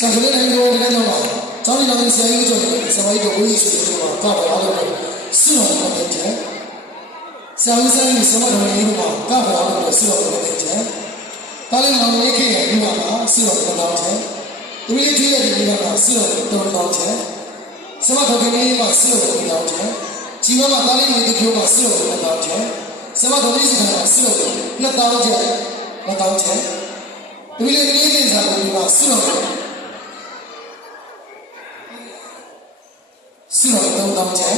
ကလေးတိုင်းကိုလည်းတော့ကျောင်းတော်ဆရာကြီးတို့ဆရာကြီးတို့ဝိသုဆိုတော့ကောက်ပါလို့စွန့်တော်တဲ့ချက်ဆရာကြီးဆိုင်ဆရာတော်ကြီးတို့ကောက်ပါလို့စွန့်တော်တဲ့ချက်ဒါလည်းမောင်လေးခေရဲ့ဒီမှာစွန့်တော်တောင်းချက်ဒီလေးကြီးရဲ့ဒီမှာစွန့်တော်တောင်းချက်ဆရာတော်ကြီးမှာစွန့်တော်တောင်းချက်ជីဝမှာဒါလေးတွေပြောမှာစွန့်တော်တောင်းချက်ဆရာတော်ကြီးကစွန့်တော်နှစ်တောင်းချက်နှစ်တောင်းချက်ဒီလေးကြီးစာကိုဒီမှာစွန့်တော်စွန့်တော်တောင်းချက်